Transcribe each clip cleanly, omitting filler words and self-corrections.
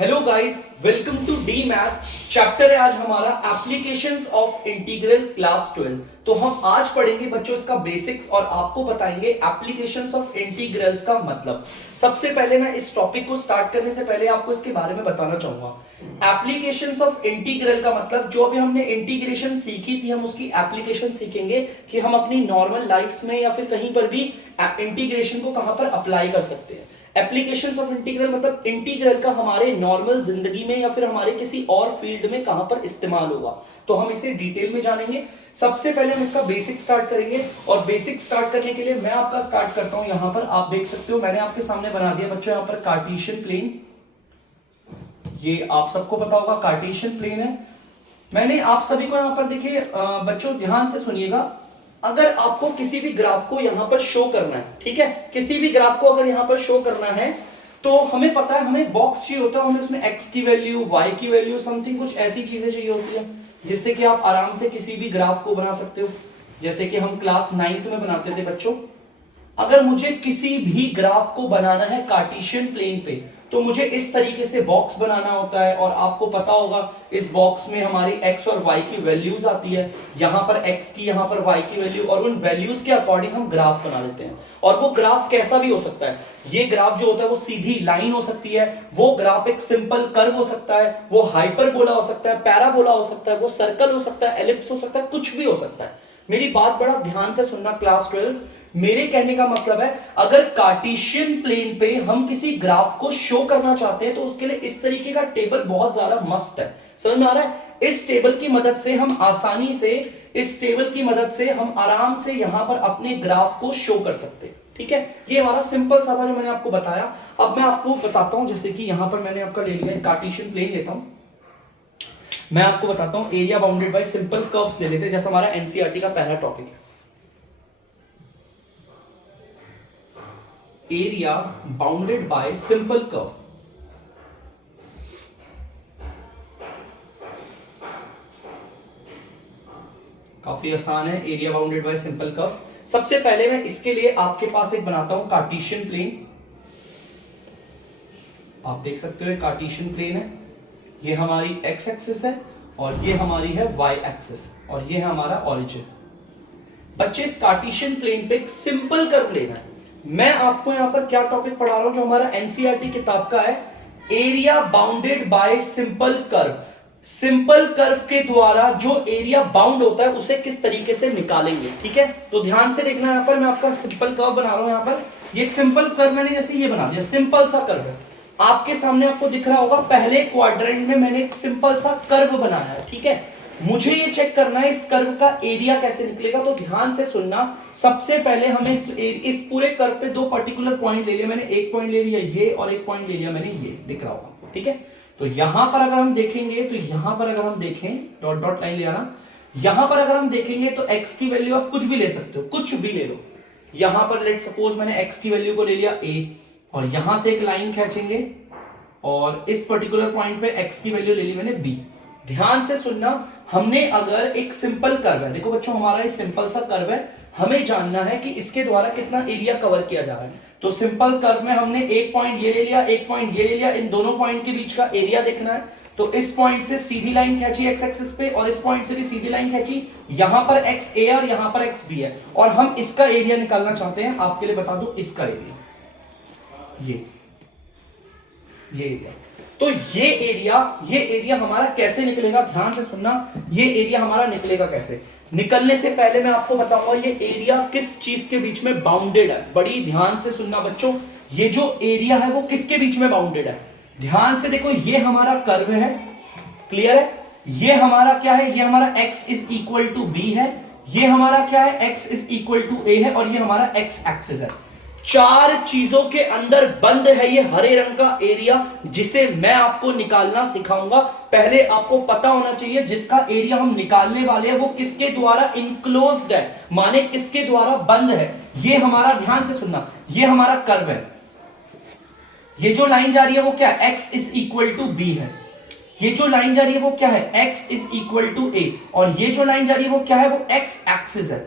Hello guys, welcome to the maths. Chapter है आज हमारा एप्लीकेशंस ऑफ इंटीग्रल क्लास 12। तो हम आज पढ़ेंगे बच्चों इसका बेसिक्स और आपको बताएंगे एप्लीकेशंस ऑफ इंटीग्रल्स का मतलब। सबसे पहले मैं इस टॉपिक को स्टार्ट करने से पहले आपको इसके बारे में बताना चाहूंगा। एप्लीकेशंस ऑफ इंटीग्रल का मतलब, जो अभी हमने इंटीग्रेशन सीखी थी हम उसकी एप्लीकेशन सीखेंगे कि हम अपनी नॉर्मल लाइफ्स में या फिर कहीं पर भी इंटीग्रेशन को कहां पर अप्लाई कर सकते हैं। एप्लीकेशंस ऑफ इंटीग्रल मतलब इंटीग्रल का हमारे नॉर्मल जिंदगी में या फिर हमारे किसी और फील्ड में कहां पर इस्तेमाल होगा, तो हम इसे डिटेल में जानेंगे। सबसे पहले हम इसका बेसिक स्टार्ट करेंगे और बेसिक स्टार्ट करने के लिए मैं आपका स्टार्ट करता हूं। यहां पर आप देख सकते हो मैंने आपके सामने बना दिया बच्चों यहां पर कार्टेशियन प्लेन। ये आप सबको पता होगा कार्टेशियन प्लेन है। मैंने आप सभी को यहां पर देखिए बच्चों ध्यान से सुनिएगा, अगर आपको किसी भी ग्राफ को यहां पर शो करना है, ठीक है, किसी भी ग्राफ को अगर यहां पर शो करना है तो हमें पता है हमें बॉक्स चाहिए होता है, हमें उसमें x की वैल्यू, y की वैल्यू, समथिंग कुछ ऐसी चीजें चाहिए होती है जिससे कि आप आराम से किसी भी ग्राफ को बना सकते हो, जैसे कि हम क्लास 9th में बनाते थे बच्चों। अगर मुझे किसी भी ग्राफ को बनाना है कार्टेशियन प्लेन पे तो मुझे इस तरीके से बॉक्स बनाना होता है और आपको पता होगा इस बॉक्स में हमारी x और y की वैल्यूज आती है, यहां पर x की यहां पर y की वैल्यू, और उन वैल्यूज के अकॉर्डिंग हम ग्राफ बना लेते हैं। और वो ग्राफ कैसा भी हो सकता है, ये ग्राफ जो होता है वो सीधी लाइन हो सकती है, वो ग्राफ एक सिंपल कर्व हो सकता है, वो हाइपरबोला हो सकता है, पैराबोला हो सकता है, वो सर्कल हो सकता है, एलिप्स हो सकता है, कुछ भी हो सकता है। मेरी बात बड़ा ध्यान से सुनना क्लास 12। मेरे कहने का मतलब है अगर कार्टेशियन प्लेन पे हम किसी ग्राफ को शो करना चाहते हैं तो उसके लिए इस तरीके का टेबल बहुत ज्यादा मस्त है। समझ में आ रहा है? इस टेबल की मदद से हम आसानी से, इस टेबल की मदद से हम आराम से यहां पर अपने ग्राफ को शो कर सकते हैं। ठीक है, ये हमारा सिंपल सा था जो मैंने आपको बताया। अब मैं आपको बताता हूं, जैसे कि यहां पर मैंने आपका ले लिया कार्टेशियन प्लेन लेता हूं, मैं आपको बताता हूं area bounded by simple curves ले लेते हैं, जैसा हमारा एनसीईआरटी का पहला टॉपिक है, area bounded by simple curve. काफी आसान है area bounded by simple curve. सबसे पहले मैं इसके लिए आपके पास एक बनाता हूं कार्टेशियन प्लेन। आप देख सकते हो कार्टेशियन प्लेन है, ये हमारी x एक्सिस है और ये हमारी है y एक्सिस और ये है हमारा ओरिजिन। बच्चे इस कार्टेशियन प्लेन पे एक सिंपल कर्व लेना है। मैं आपको यहां पर क्या टॉपिक पढ़ा रहा हूं जो हमारा एनसीईआरटी किताब का है, area bounded by simple curve. Simple curve के द्वारा जो एरिया बाउंड होता है उसे किस तरीके से निकालेंगे। ठीक है, तो ध्यान से देखना, यहां पर मैं आपका सिंपल कर्व बना रहा हूं। यहां पर ये एक सिंपल कर्व मैंने जैसे ये बना दिया, सिंपल सा कर्व है आपके सामने, आपको दिख रहा होगा पहले क्वाड्रेंट में मैंने एक सिंपल सा कर्व बनाया है। ठीक है, मुझे ये चेक करना है इस कर्व का एरिया कैसे निकलेगा। तो ध्यान से सुनना, सबसे पहले हमें इस पूरे कर्व पे दो पर्टिकुलर पॉइंट ले लिया मैंने, एक पॉइंट ले लिया ये और एक पॉइंट ले लिया मैंने ये, दिख रहा होगा। ठीक है, तो यहां पर अगर हम देखेंगे तो यहां पर अगर हम देखें, डॉट डॉट लाइन ले आना, यहां पर अगर हम देखेंगे तो x की वैल्यू आप कुछ भी ले सकते हो, कुछ भी ले लो। यहां पर लेट सपोज मैंने x की वैल्यू को ले लिया a और यहां से एक लाइन खींचेंगे और इस पर्टिकुलर पॉइंट पे x की वैल्यू ले ली मैंने b। ध्यान से सुनना, हमने अगर एक सिंपल कर्व है, देखो बच्चों हमारा एक सिंपल सा कर्व है, हमें जानना है कि इसके द्वारा कितना एरिया कवर किया जा रहा है। तो सिंपल कर्व में हमने एक पॉइंट ये ले लिया, एक पॉइंट ये ले लिया, इन दोनों पॉइंट के बीच का एरिया देखना है। तो इस पॉइंट से सीधी लाइन खींची x एक्सिस पे और इस पॉइंट से भी सीधी लाइन खींची, यहां पर x a और यहां पर x b है और हम इसका एरिया निकालना चाहते हैं। आपके लिए बता दूं इसका एरिया, ये एरिया। तो ये एरिया हमारा कैसे निकलेगा, ध्यान से सुनना, ये एरिया हमारा निकलेगा कैसे। निकलने से पहले मैं आपको बताऊंगा ये एरिया किस चीज के बीच में बाउंडेड है। बड़ी ध्यान से सुनना बच्चों, ये जो एरिया है वो किसके बीच में बाउंडेड है। ध्यान से देखो, ये हमारा कर्व है, क्लियर है, ये हमारा क्या है, ये हमारा x is equal to b है, ये हमारा क्या है x is equal to a है और ये हमारा x एक्सिस है। चार चीजों के अंदर बंद है ये हरे रंग का एरिया जिसे मैं आपको निकालना सिखाऊंगा। पहले आपको पता होना चाहिए जिसका एरिया हम निकालने वाले हैं वो किसके द्वारा इनक्लोज्ड है, माने किसके द्वारा बंद है। ये हमारा, ध्यान से सुनना, ये हमारा कर्व है, ये जो लाइन जा रही है वो क्या है, x is equal to b है, ये जो लाइन जा रही है वो क्या है, x is equal to a, और ये जो लाइन जा रही है वो क्या है, वो x एक्सिस है।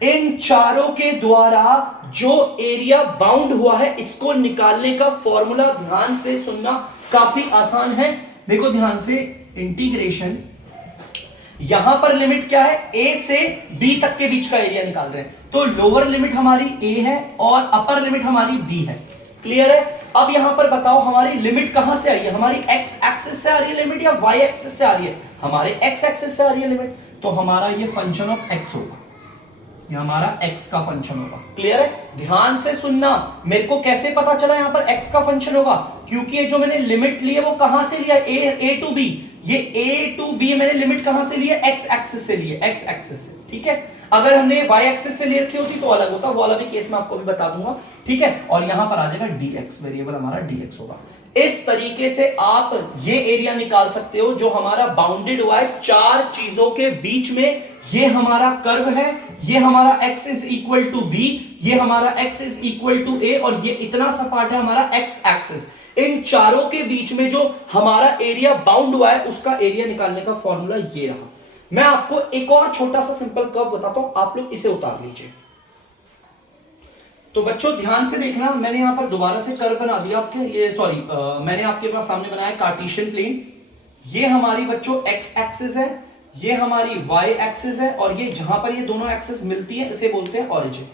इन चारों के द्वारा जो एरिया बाउंड हुआ है इसको निकालने का फॉर्मूला ध्यान से सुनना, काफी आसान है। देखो ध्यान से, इंटीग्रेशन, यहां पर लिमिट क्या है, ए से बी तक के बीच का एरिया निकाल रहे हैं, तो लोअर लिमिट हमारी ए है और अपर लिमिट हमारी बी है। क्लियर है? अब यहां पर बताओ हमारी लिमिट कहां से आई है, हमारी एक्स एक्सिस से आ रही है लिमिट या वाई एक्सिस से आ रही है, हमारे एक्स एक्सिस से आ रही है लिमिट, तो हमारा ये फंक्शन ऑफ एक्स होगा, ये हमारा x का फंक्शन होगा। क्लियर है? ध्यान से सुनना, मेरे को कैसे पता चला यहां पर x का फंक्शन होगा, क्योंकि ये जो मैंने लिमिट ली है वो कहां से लिया, a टू b, ये a टू b मैंने लिमिट कहां से ली है, x एक्सिस से ली है, x एक्सिस से। ठीक है, अगर हमने y एक्सिस से ले रखी होती तो अलग होता, वो वाला भी केस मैं आपको भी बता दूंगा। ठीक है, और यहां पर आ जाएगा dx, वेरिएबल हमारा dx होगा। इस तरीके से आप ये एरिया निकाल सकते हो जो हमारा बाउंडेड हुआ है चार चीजों के बीच में। ये हमारा कर्व है, ये हमारा x is equal to b, ये हमारा x is equal to a, और ये इतना सा पार्ट है हमारा x एक्सिस। इन चारों के बीच में जो हमारा एरिया बाउंड हुआ है उसका एरिया निकालने का फॉर्मूला ये रहा। मैं आपको एक और छोटा सा सिंपल कर्व बताता हूं, आप लोग इसे उतार लीजिए। तो बच्चों ध्यान से देखना, मैंने यहां पर दोबारा से कर्व बना दिया आपके, ये सॉरी मैंने आपके पास सामने बनाया कार्टेशियन प्लेन। ये हमारी बच्चों x एक्सिस है, ये हमारी y एक्सिस है, और ये जहां पर ये दोनों एक्सिस मिलती है इसे बोलते हैं ओरिजिन।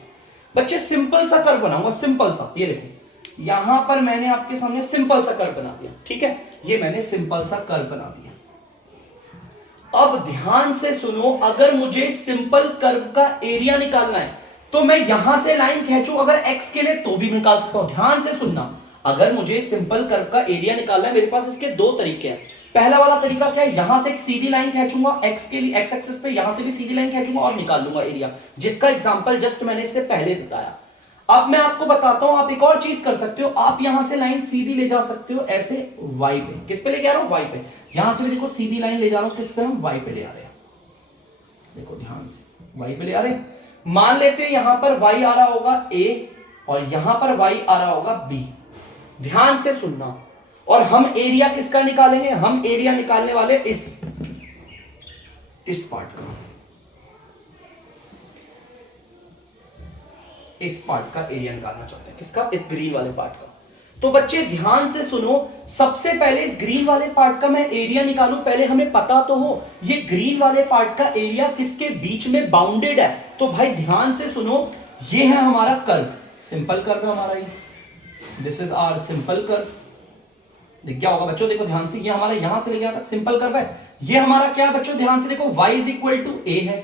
बच्चे सिंपल सा कर्व बनाऊंगा, सिंपल सा, ये देखो यहां पर मैंने आपके सामने सिंपल सा कर्व बना दिया। ठीक है, ये मैंने सिंपल सा कर्व बना दिया। अब ध्यान से सुनो, अगर मुझे सिंपल कर्व का एरिया निकालना है तो मैं यहां से लाइन खींचूं अगर x के लिए तो भी निकाल सकता हूं। ध्यान से सुनना, अगर मुझे सिंपल कर्व का एरिया निकालना है मेरे पास इसके दो तरीके हैं। पहला वाला तरीका क्या है, यहां से एक सीधी लाइन खींचूंगा x के लिए, x एक्सिस पे, यहां से भी सीधी लाइन खींचूंगा और निकाल लूंगा एरिया, जिसका एग्जांपल जस्ट मैंने इससे पहले बताया। अब मैं आपको बताता हूं, आप एक और चीज कर सकते हो, आप यहां से लाइन सीधी ले जा सकते हो ऐसे y पे। किस पे ले जा रहा हूं, y पे। यहां से भी देखो सीधी लाइन ले जा रहा हूं, किस पे, हम y पे ले आ रहे हैं। देखो ध्यान से, y पे ले आ रहे हैं। मान लेते हैं यहां पर y आ रहा होगा a और यहां पर y आ रहा होगा b। ध्यान से सुनना, और हम एरिया किसका निकालेंगे, हम एरिया निकालने वाले इस पार्ट का, इस पार्ट का एरिया निकालना चाहते हैं। किसका, इस ग्रीन वाले पार्ट का। तो बच्चे ध्यान से सुनो, सबसे पहले इस ग्रीन वाले पार्ट का मैं एरिया निकालूं, पहले हमें पता तो हो ये ग्रीन वाले पार्ट का एरिया किसके बीच में बाउंडेड है। तो भाई ध्यान से सुनो, ये है हमारा कर्व, सिंपल कर्व है हमारा, ये this is our simple curve. दिख गया होगा बच्चों, देखो ध्यान से, ये हमारा यहां से लेके यहां तक सिंपल कर्व है। ये हमारा क्या है बच्चों, ध्यान से देखो, y is equal to a है,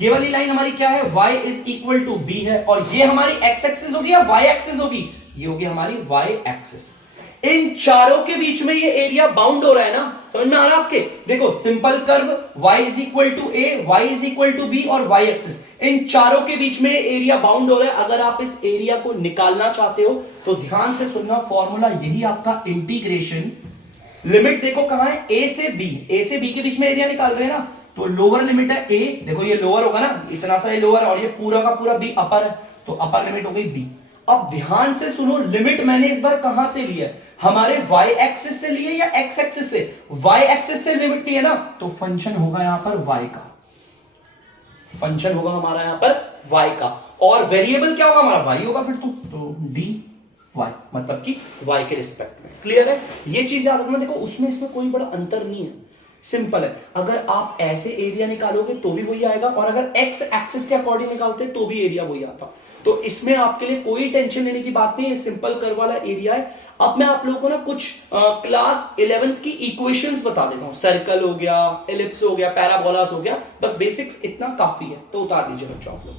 ये वाली लाइन हमारी क्या है, y is equal to b है, और ये हमारी x एक्सिस होगी या y एक्सिस होगी, ये होगी हमारी y एक्सिस। इन चारों के बीच में ये एरिया बाउंड हो रहा है ना, समझ में आ रहा है आपके। देखो simple curve, y is equal to a, y is equal to b और y एक्सिस, इन चारों के बीच में एरिया बाउंड हो रहा है। अगर आप इस एरिया को निकालना चाहते हो तो ध्यान से सुनना, फॉर्मूला यही आपका इंटीग्रेशन, लिमिट देखो कहां है, a से b के बीच में एरिया निकाल रहे हैं ना, तो लोअर लिमिट है a, देखो ये लोअर होगा ना, इतना सा ये लोअर है, और ये पूरा का पूरा b अपर है, तो अपर लिमिट हो गई b। अब ध्यान से सुनो, लिमिट मैंने इस बार कहां से ली है, हमारे y एक्सिस से ली है या x एक्सिस से, y एक्सिस से लिमिट ली है ना, तो फंक्शन होगा यहां पर y का, फंक्शन होगा हमारा यहां पर y का, और वेरिएबल क्या होगा हमारा, y होगा फिर तो dy, मतलब कि y के रिस्पेक्ट में। क्लियर है, ये चीज याद रखना। देखो उसमें इसमें कोई बड़ा अंतर नहीं है, सिंपल है। अगर आप ऐसे एरिया निकालोगे तो भी वही आएगा, और अगर x एक्सिस के अकॉर्डिंग निकालते तो भी एरिया वही आता। तो इसमें आपके लिए कोई टेंशन लेने की बात नहीं है, सिंपल कर्व वाला एरिया है। अब मैं आप लोगों को ना कुछ क्लास 11 की इक्वेशंस बता देता हूं, सर्कल हो गया, एलिप्स हो गया, पैराबोलास हो गया, बस बेसिक्स इतना काफी है, तो उतार दीजिए बच्चों आप लोग।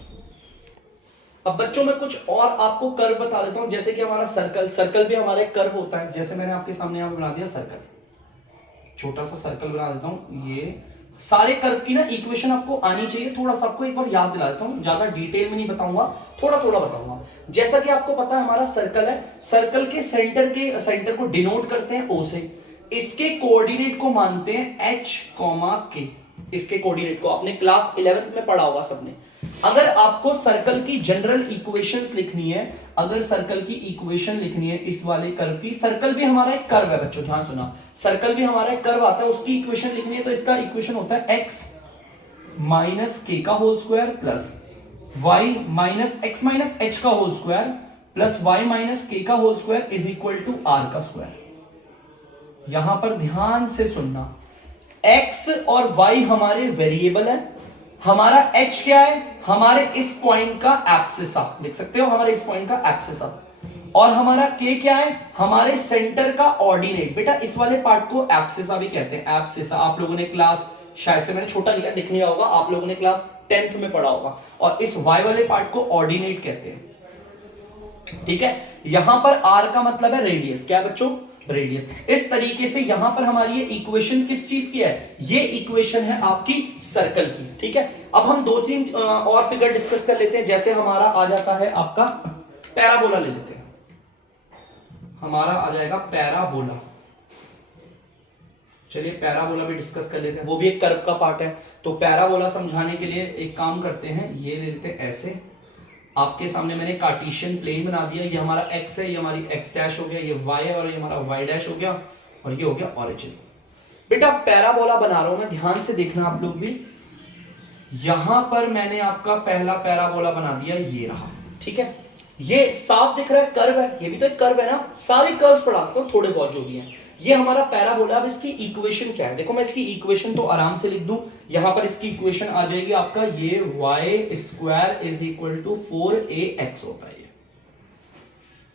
अब बच्चों मैं कुछ और आपको कर्व बता देता हूं, जैसे कि हमारा सर्कल भी हमारा एक कर्व होता है। जैसे मैंने आपके सामने यहां बना दिया सर्कल, छोटा सा सर्कल बना देता हूं। ये सारे कर्व की ना इक्वेशन आपको आनी चाहिए, थोड़ा सा आपको एक बार याद दिला देता हूं, ज्यादा डिटेल में नहीं बताऊंगा, थोड़ा थोड़ा बताऊंगा। जैसा कि आपको पता है हमारा सर्कल है, सर्कल के सेंटर को डिनोट करते हैं O से, इसके कोऑर्डिनेट को मानते हैं h, k। इसके कोऑर्डिनेट को आपने क्लास 11 में पढ़ा होगा सबने। अगर आपको सर्कल की जनरल इक्वेशंस लिखनी है, अगर सर्कल की इक्वेशन लिखनी है इस वाले कर्व की, सर्कल भी हमारा एक कर्व है बच्चों, ध्यान सुना, सर्कल भी हमारा एक कर्व आता है, उसकी इक्वेशन लिखनी है तो इसका इक्वेशन होता है x माइनस k का whole square plus y minus x minus h का whole square plus y minus k का whole square is equal to r का स्क्वायर। यहां पर ध्यान से सुनना, x और y हमारे वेरिएबल है, हमारा h क्या है, हमारे इस पॉइंट का एब्सिसा, लिख सकते हो हमारे इस पॉइंट का एब्सिसा, और हमारा k क्या है, हमारे सेंटर का ऑर्डिनेट। बेटा इस वाले पार्ट को एब्सिसा भी कहते हैं, एब्सिसा। आप लोगों ने क्लास, शायद से मैंने छोटा लिखा दिख नहीं रहा होगा, आप लोगों ने क्लास 10th में पढ़ा होगा, और इस y वाले पार्ट को ऑर्डिनेट कहते हैं। ठीक है, यहां पर r का मतलब है रेडियस। क्या बच्चों, रेडियस। इस तरीके से यहां पर हमारी ये इक्वेशन किस चीज की है, ये इक्वेशन है आपकी सर्कल की। ठीक है, अब हम दो तीन और फिगर डिस्कस कर लेते हैं। जैसे हमारा आ जाता है आपका पैराबोला, ले लेते हैं, हमारा आ जाएगा पैराबोला। चलिए पैराबोला भी डिस्कस कर लेते हैं, वो भी एक कर्व का पार्ट है। तो पैराबोला समझाने के लिए एक काम करते हैं, ये ले लेते हैं ऐसे। आपके सामने मैंने कार्टेशियन प्लेन बना दिया, ये हमारा x है, ये हमारी x डैश हो गया, ये y है और ये हमारा y डैश हो गया, और ये हो गया ऑरिजिन। बेटा पैराबोला बना रहा हूं मैं, ध्यान से देखना आप लोग भी। यहां पर मैंने आपका पहला पैराबोला बना दिया, ये रहा। ठीक है, ये साफ दिख रहा है, कर्व है, ये भी तो एक कर्व है ना, सारे कर्व्स पढ़ाता हूं थोड़े बहुत जो भी हैं। ये हमारा पैराबोला। अब इसकी इक्वेशन क्या है, देखो मैं इसकी इक्वेशन तो आराम से लिख दूं। यहां पर इसकी इक्वेशन आ जाएगी आपका, ये y square is equal to 4ax होता है, ये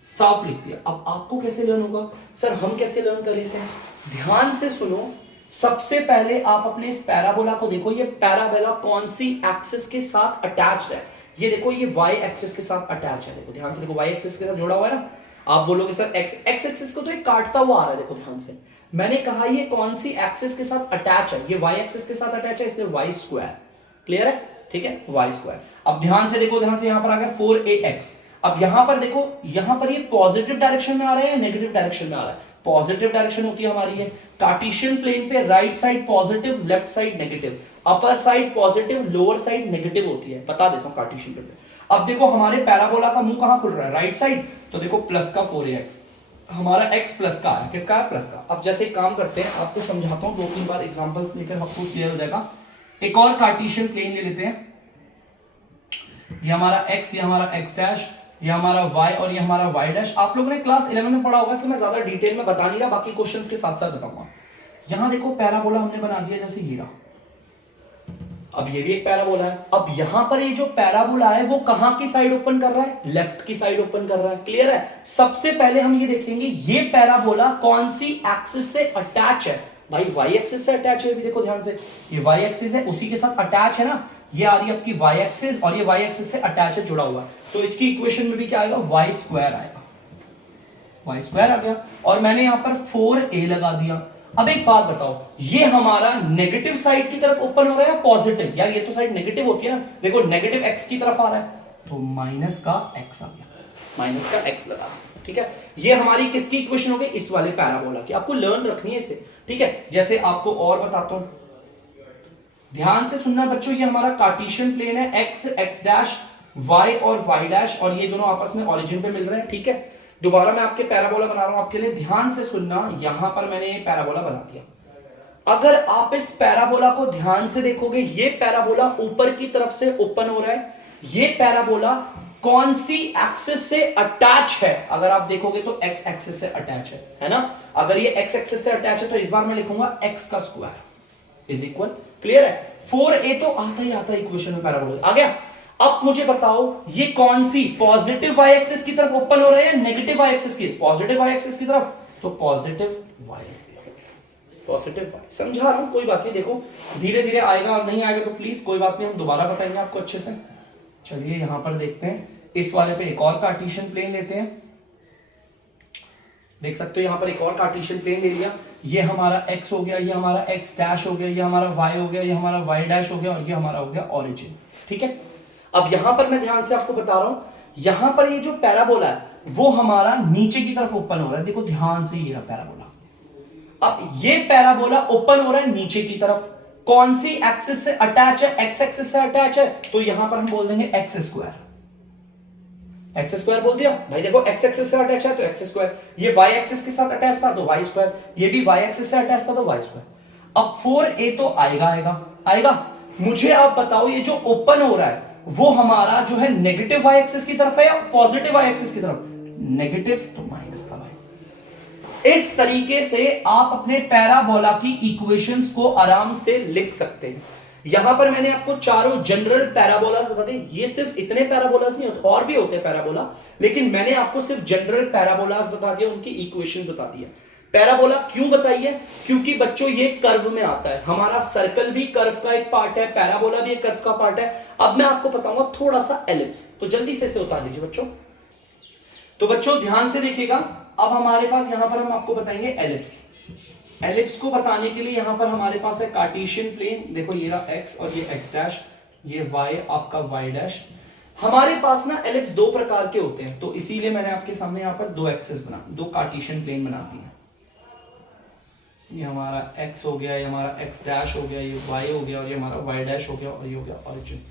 साफ लिख दिया। अब आपको कैसे लर्न होगा, सर हम कैसे लर्न करें इसे, ध्यान से सुनो। सबसे पहले आप अपने इस पैराबोला को देखो, ये पैराबोला कौन सी एक्सिस के साथ अटैच्ड है, ये देखो ये y एक्सिस के साथ अटैच है। देखो ध्यान से देखो, y एक्सिस के साथ जुड़ा हुआ है ना। आप बोलोगे सर x एक्सिस को तो ये काटता हुआ आ रहा है, देखो ध्यान से। मैंने कहा ये कौन सी एक्सिस के साथ अटैच है, ये y एक्सिस के साथ अटैच है, इसलिए y स्क्वायर। क्लियर है, ठीक है, y स्क्वायर। अब ध्यान से देखो, ध्यान से यहां पर आ गया 4ax। अब यहां पर देखो, यहां पर ये पॉजिटिव डायरेक्शन में आ रहा है या नेगेटिव डायरेक्शन में आ रहा है, पॉजिटिव डायरेक्शन होती है हमारी है। कार्टेशियन प्लेन पे right side positive, left side negative, upper side positive, lower side negative होती है, बता देता हूं कार्टेशियन प्लेन पे। अब देखो हमारे पैराबोला का मुंह कहां खुल रहा है, राइट साइड, तो देखो प्लस का 4ax, हमारा x प्लस का है, किसका है, प्लस का। अब जैसे काम करते हैं, आपको समझाता हूं, 2-3 बार एग्जांपल्स लेकर आपको क्लियर हो जाएगा। एक और कार्टेशियन प्लेन ले लेते हैं, ये हमारा x, ये हमारा x डैश, ये हमारा y और ये हमारा y डैश। आप लोगों ने क्लास 11 में पढ़ा होगा, इसलिए मैं ज्यादा डिटेल में बता नहीं रहा, बाकी क्वेश्चंस के साथ साथ बताऊंगा। यहां देखो पैराबोला हमने बना दिया जैसे ये रहा, अब ये भी एक पैराबोला है। अब यहां पर ये जो पैराबोला है वो कहां की साइड ओपन कर रहा है, लेफ्ट की साइड ओपन कर रहा है। क्लियर है, सबसे पहले हम ये देखेंगे ये पैराबोला कौन सी एक्सिस से अटैच है। भाई y एक्सिस से अटैच है, भी देखो ध्यान से, ये y एक्सिस है, उसी के साथ अटैच है ना, ये आ रही है आपकी y एक्सिस, और ये y एक्सिस से अटैच है, जुड़ा हुआ है। तो इसकी इक्वेशन में भी क्या आएगा, y स्क्वायर आएगा, y स्क्वायर आ गया। और मैंने यहां पर 4a लगा दिया। अब एक बात बताओ, ये हमारा नेगेटिव साइड की तरफ ओपन हो रहा है या पॉजिटिव, यार ये तो साइड नेगेटिव होती है ना, देखो नेगेटिव x की तरफ आ रहा है, तो माइनस का x आ गया, माइनस का x लगा। ठीक है, ये हमारी किसकी इक्वेशन हो गई, इस वाले पैराबोला की। आपको लर्न रखनी है इसे, ठीक है। जैसे आपको और बताता हूं, ध्यान से सुनना बच्चों, ये हमारा कार्टेशियन प्लेन है, x x डैश, y और y डैश, और ये दोनों आपस में ओरिजिन पे मिल रहे हैं। ठीक है, दोबारा मैं आपके पैराबोला बना रहा हूं आपके लिए, ध्यान से सुनना। यहां पर मैंने ये पैराबोला बना दिया। अगर आप इस पैराबोला को ध्यान से देखोगे, ये पैराबोला ऊपर की तरफ से ओपन हो रहा है, ये पैराबोला कौन सी एक्सिस से अटैच है, अगर आप देखोगे तो x एक्सिस से अटैच है ना। अगर ये x एक्सिस से अटैच है तो इस बार मैं लिखूंगा x का स्क्वायर इज इक्वल, क्लियर है। 4a तो आता ही आता है इक्वेशन में, पैराबोला आ गया। अब मुझे बताओ ये कौन सी पॉजिटिव y एक्सिस की तरफ ओपन हो रहा है या नेगेटिव y एक्सिस की, पॉजिटिव y एक्सिस की तरफ, तो पॉजिटिव y, पॉजिटिव y। समझा रहा हूं, कोई बात नहीं, देखो धीरे धीरे आएगा, और नहीं आएगा तो प्लीज कोई बात नहीं, हम दोबारा बताएंगे आपको अच्छे से। चलिए यहां पर देखते हैं, इस वाले पे एक और कार्टेशियन प्लेन लेते हैं, देख सकते हो यहां पर एक और कार्टेशियन प्लेन ले लिया। ये हमारा x हो गया, ये हमारा x डैश हो गया, ये हमारा y हो गया, ये हमारा y डैश हो गया, और ये हमारा हो गया ओरिजिन। ठीक है, अब यहां पर मैं ध्यान से आपको बता रहा हूं, यहां पर ये जो पैराबोला है वो हमारा नीचे की तरफ ओपन हो रहा है, देखो ध्यान से, ये रहा पैराबोला। अब ये पैराबोला ओपन हो रहा है नीचे की तरफ, कौन सी एक्सिस से अटैच है, एक्स एक्सिस से अटैच है, तो यहां पर हम बोल देंगे एक्स स्क्वायर, एक्स स्क्वायर बोल दिया। भाई देखो एक्स एक्सिस से अटैच है तो एक्स स्क्वायर, ये वाई एक्सिस के साथ अटैच था तो वाई स्क्वायर, ये भी वाई एक्सिस से अटैच था तो वाई स्क्वायर। अब 4a तो आएगा आएगा आएगा। मुझे आप बताओ, ये जो ओपन हो रहा है वो हमारा जो है नेगेटिव वाई एक्सिस की तरफ है या पॉजिटिव वाई एक्सिस की तरफ, नेगेटिव, तो माइनस का वाई। इस तरीके से आप अपने पैराबोला की इक्वेशंस को आराम से लिख सकते हैं। यहां पर मैंने आपको चारों जनरल पैराबोलास बता दिए। ये सिर्फ इतने पैराबोलास नहीं होते, और भी होते हैं पैराबोला, लेकिन मैंने आपको सिर्फ जनरल पैराबोलास बता दिया, उनकी इक्वेशन बता दिया। पैराबोला क्यों बताइए? क्योंकि बच्चों ये कर्व में आता है, हमारा सर्कल भी कर्व का एक पार्ट है, पैराबोला भी एक कर्व का पार्ट है। अब मैं आपको बताऊंगा थोड़ा सा एलिप्स, तो जल्दी से इसे उतार लीजिए बच्चों। तो बच्चों ध्यान से देखिएगा, अब हमारे पास यहां पर हम आपको बताएंगे एलिप्स। एलिप्स को बताने के लिए यहां पर हमारे पास है कार्टेशियन प्लेन, देखो ये रहा एक्स और ये एक्स डैश, ये वाई आपका वाई डैश। हमारे पास ना एलिप्स दो प्रकार के होते हैं, तो इसीलिए मैंने आपके सामने यहां पर दो एक्सिस बना, दो कार्टेशियन प्लेन बनाती है। ये हमारा x हो गया, ये हमारा x डैश हो गया, ये y हो गया, और ये हमारा y डैश हो गया, और ये हो गया ऑरिजिन।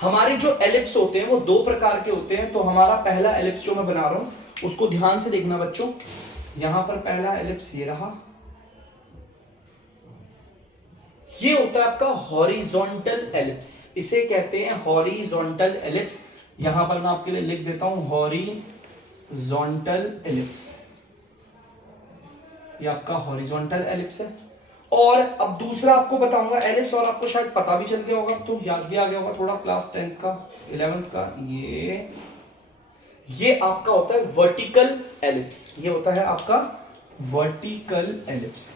हमारे जो एलिप्स होते हैं वो दो प्रकार के होते हैं। तो हमारा पहला एलिप्स जो मैं बना रहा हूं उसको ध्यान से देखना बच्चों। यहां पर पहला एलिप्स ये रहा, ये होता है आपका हॉरिजॉन्टल एलिप्स, इसे कहते हैं हॉरिजॉन्टल एलिप्स। यहां पर मैं आपके लिए लिख देता हूं हॉरिजॉन्टल एलिप्स, ये आपका हॉरिजॉन्टल एलिप्स है। और अब दूसरा आपको बताऊंगा एलिप्स, और आपको शायद पता भी चल गया होगा, तो याद भी आ गया होगा थोड़ा क्लास 10th का 11th का, ये आपका होता है वर्टिकल एलिप्स, ये होता है आपका वर्टिकल एलिप्स।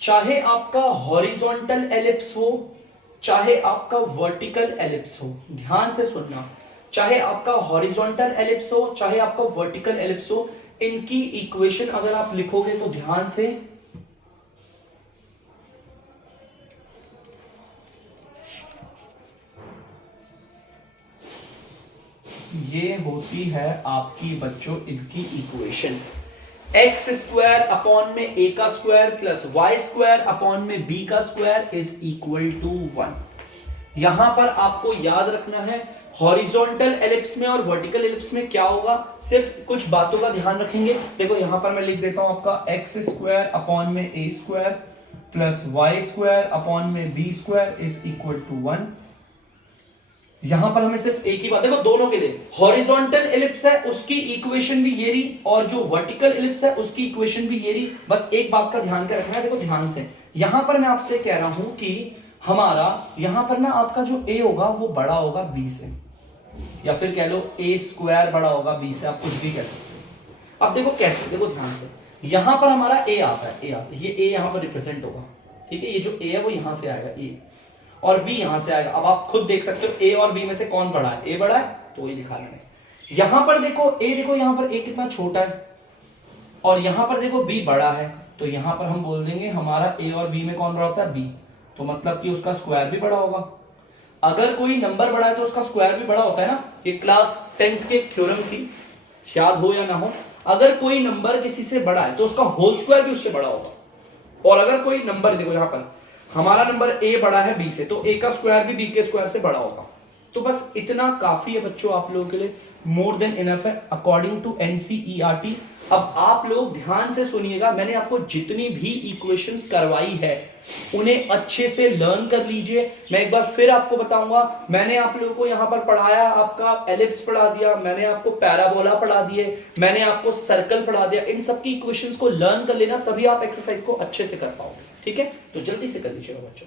चाहे आपका हॉरिजॉन्टल एलिप्स हो, चाहे आपका वर्टिकल एलिप्स हो, ध्यान से सुनना, चाहे आपका हॉरिजॉन्टल एलिप्स हो, चाहे आपका वर्टिकल एलिप्स हो, इनकी इक्वेशन अगर आप लिखोगे तो ध्यान से, ये होती है आपकी बच्चों इनकी इक्वेशन, एक्स स्क्वायर अपॉन में ए का square plus y square upon में बी का स्क्वायर इज इक्वल टू 1। यहां पर आपको याद रखना है हॉरिजॉन्टल एलिप्स में और वर्टिकल एलिप्स में क्या होगा, सिर्फ कुछ बातों का ध्यान रखेंगे। देखो यहां पर मैं लिख देता हूं आपका एक्स स्क्वायर अपॉन में a square plus y square upon में b square is equal to 1। यहां पर हमें सिर्फ एक ही बात, देखो दोनों के लिए हॉरिजॉन्टल एलिप्स है उसकी इक्वेशन भी ये रही, और जो वर्टिकल एलिप्स है उसकी इक्वेशन भी ये रही। बस एक बात का ध्यान कर रखना है, देखो ध्यान से, यहां पर मैं आपसे कह रहा हूं कि हमारा यहां पर ना आपका जो a होगा वो बड़ा होगा b से, या फिर कह लो a स्क्वायर बड़ा होगा b से, आप कुछ भी कह सकते हो। अब देखो कैसे, देखो ध्यान से, यहां पर हमारा a आता है, ये a यहां पर रिप्रेजेंट होगा, ठीक है, ये जो a है वो यहां से आएगा a, और b यहां से आएगा। अब आप खुद देख सकते हो a और b में से कौन बड़ा है, a बड़ा है, तो वही दिखाना है। यहां पर देखो a, देखो यहां पर a कितना छोटा है, और यहां पर देखो b बड़ा है, तो यहां पर हम बोल देंगे हमारा a और b में कौन बड़ा होता है, b, तो मतलब कि उसका स्क्वायर भी बड़ा होगा। अगर कोई नंबर बड़ा है तो उसका स्क्वायर भी बड़ा होता है ना, ये क्लास 10th के थ्योरम थी, याद हो या ना हो, अगर कोई नंबर किसी से बड़ा है तो उसका होल स्क्वायर भी उससे बड़ा होगा। और अगर कोई नंबर, देखो यहां पर हमारा नंबर a बड़ा है b से, तो a का स्क्वायर भी b के स्क्वायर से बड़ा होगा। तो बस इतना काफी है बच्चों आप लोगों के लिए, मोर देन इनफ है अकॉर्डिंग टू एनसीईआरटी। अब आप लोग ध्यान से सुनिएगा, मैंने आपको जितनी भी इक्वेशंस करवाई है उन्हें अच्छे से लर्न कर लीजिए। मैं एक बार फिर आपको बताऊंगा, मैंने आप लोगों को यहां पर पढ़ाया, आपका एलिप्स पढ़ा दिया, मैंने आपको पैराबोला पढ़ा दिए, मैंने आपको सर्कल पढ़ा दिया। इन सबकी इक्वेशंस को लर्न कर लेना, तभी आप एक्सरसाइज को अच्छे से कर पाओगे, ठीक है। तो जल्दी से कर लीजिएगा बच्चों।